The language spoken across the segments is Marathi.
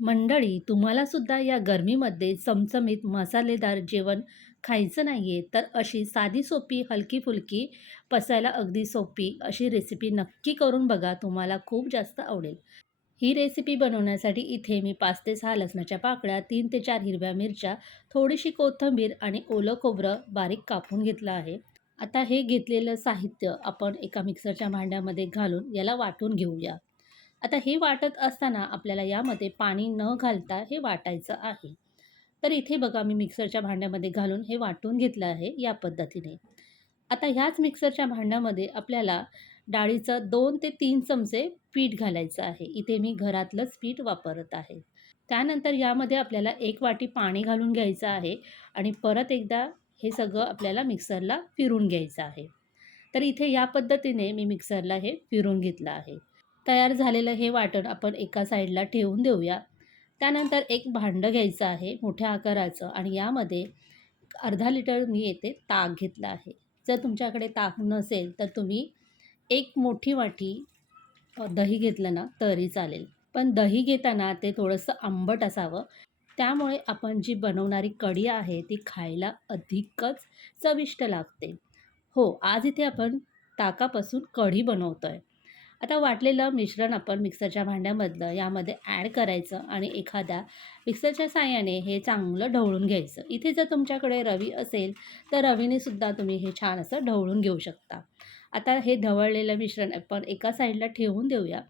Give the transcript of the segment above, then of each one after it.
मंडळी तुम्हालासुद्धा या गरमीमध्ये चमचमीत मसालेदार जेवण खायचं नाही आहे तर अशी साधी सोपी हलकी फुलकी पचायला अगदी सोपी अशी रेसिपी नक्की करून बघा तुम्हाला खूप जास्त आवडेल. ही रेसिपी बनवण्यासाठी इथे मी पाच ते सहा लसणाच्या पाकळ्या तीन ते चार हिरव्या मिरच्या थोडीशी कोथिंबीर आणि ओलं खोबरं बारीक कापून घेतलं आहे. आता हे घेतलेलं साहित्य आपण एका मिक्सरच्या भांड्यामध्ये घालून याला वाटून घेऊया. आता हे वाटत असताना आपल्याला यामध्ये पाणी न घालता हे वाटायचं आहे. तर इथे बघा मी मिक्सरच्या भांड्यामध्ये घालून हे वाटून घेतलं आहे या पद्धतीने. आता ह्याच मिक्सरच्या भांड्यामध्ये आपल्याला डाळीचं दोन ते तीन चमचे पीठ घालायचं आहे. इथे मी घरातलंच पीठ वापरत आहे. त्यानंतर यामध्ये आपल्याला एक वाटी पाणी घालून घ्यायचं आहे आणि परत एकदा हे सगळं आपल्याला मिक्सरला फिरून घ्यायचं आहे. तर इथे या पद्धतीने मी मिक्सरला हे फिरून घेतलं आहे. तयार झालेलं हे वाटण आपण एका साईडला ठेवून देऊया. त्यानंतर एक भांडं घ्यायचं आहे मोठ्या आकाराचं आणि यामध्ये अर्धा लिटर मी येथे ताक घेतला आहे. जर तुमच्याकडे ताक नसेल तर तुम्ही एक मोठी वाटी दही घेतलं ना तरी चालेल. पण दही घेताना ते थोडंसं आंबट असावं. त्यामुळे आपण जी बनवणारी कढी आहे ती खायला अधिकच चविष्ट लागते. हो आज इथे आपण ताकापासून कढी बनवतो आहे आता वाटलेलं मिश्रण आपण मिक्सरच्या भांड्यामधलं यामध्ये ॲड करायचं आणि एखाद्या मिक्सरच्या साहाय्याने हे चांगलं ढवळून घ्यायचं. इथे जर तुमच्याकडे रवी असेल तर रवीने सुद्धा तुम्ही हे छान असं ढवळून घेऊ शकता. आता हे ढवळलेलं मिश्रण आपण एका साईडला ठेवून देऊया.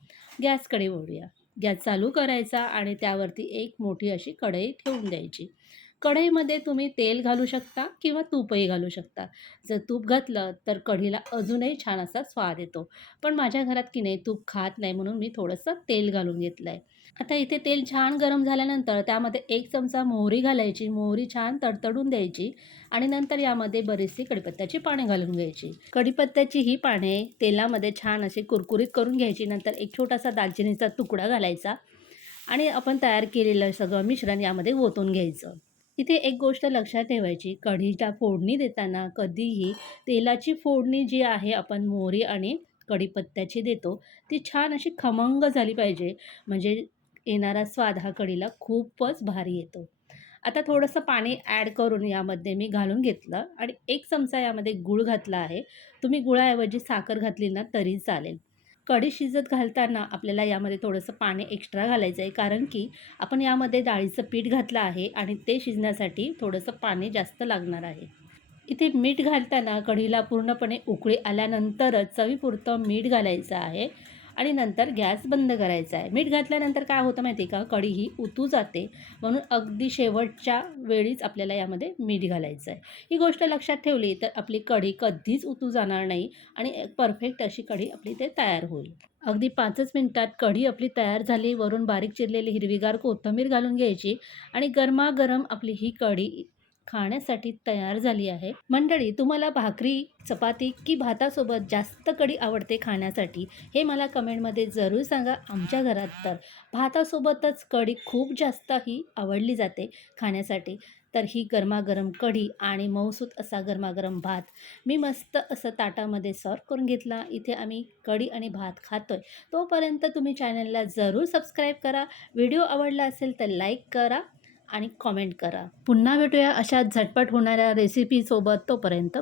गॅसकडे वळूया. गॅस चालू करायचा आणि त्यावरती एक मोठी अशी कढई ठेवून द्यायची. कढईमध्ये तुम्ही तेल घालू शकता किंवा तूपही घालू शकता. जर तूप घातलं तर कढीला अजूनही छान असा स्वाद येतो. पण माझ्या घरात की नाही तूप खात नाही म्हणून मी थोडंसं तेल घालून घेतलं आहे आता इथे तेल छान गरम झाल्यानंतर त्यामध्ये एक चमचा मोहरी घालायची. मोहरी छान तडतडून द्यायची आणि नंतर यामध्ये बरीचशी कढीपत्त्याची पाने घालून घ्यायची. कढीपत्त्याची ही पाने तेलामध्ये छान अशी कुरकुरीत करून घ्यायची. नंतर एक छोटासा दालचिनीचा तुकडा घालायचा आणि आपण तयार केलेलं सगळं मिश्रण यामध्ये ओतून घ्यायचं. इथे एक गोष्ट लक्षात ठेवायची. कढीच्या फोडणी देताना कधीही तेलाची फोडणी जी आहे आपण मोहरी आणि कढीपत्त्याची देतो ती छान अशी खमंग झाली पाहिजे. म्हणजे येणारा स्वाद हा कढीला खूपच भारी येतो. आता थोडंसं पाणी ॲड करून यामध्ये मी घालून घेतलं आणि एक चमचा यामध्ये गूळ घातला आहे. तुम्ही गुळाऐवजी साखर घातली ना तरी चालेल. कढी शिजत घालताना आपल्याला यामध्ये थोडंसं पाणी एक्स्ट्रा घालायचं आहे. कारण की आपण यामध्ये डाळीचं पीठ घातलं आहे आणि ते शिजण्यासाठी थोडंसं पाणी जास्त लागणार आहे. इथे मीठ घालताना कढीला पूर्णपणे उकळी आल्यानंतरच चवीपुरतं मीठ घालायचं आहे. आणि नंतर गॅस बंद करायचा आहे. मीठ घातल्यानंतर काय होतं माहिती आहे का? कढी ही उतू जाते. म्हणून अगदी शेवटच्या वेळीच आपल्याला यामध्ये मीठ घालायचं आहे. ही गोष्ट लक्षात ठेवली तर आपली कढी कधीच उतू जाणार नाही आणि परफेक्ट अशी कढी आपली ते तयार होईल. अगदी पाचच मिनिटात कढी आपली तयार झाली. वरून बारीक चिरलेली हिरवीगार कोथिंबीर घालून घ्यायची आणि गरमागरम आपली ही कढी खाण्यासाठी तयार झाली आहे. मंडळी तुम्हाला भाकरी चपाती की भातासोबत जास्त कढी आवडते खाण्यासाठी हे मला कमेंटमध्ये जरूर सांगा आमच्या घरात तर. भातासोबतच कढी खूप जास्त ही आवडली जाते खाण्यासाठी. तर ही गरमागरम कढी आणि मऊसूत असा गरमागरम भात मी मस्त असं ताटामध्ये सर्व करून घेतला. इथे आम्ही कढी आणि भात खातोय. तोपर्यंत तुम्ही चॅनलला जरूर सबस्क्राईब करा. व्हिडिओ आवडला असेल तर लाईक करा. आणि कॉमेंट करा. पुन्हा भेटूया अशा झटपट होणाऱ्या रेसिपीसोबत तोपर्यंत बा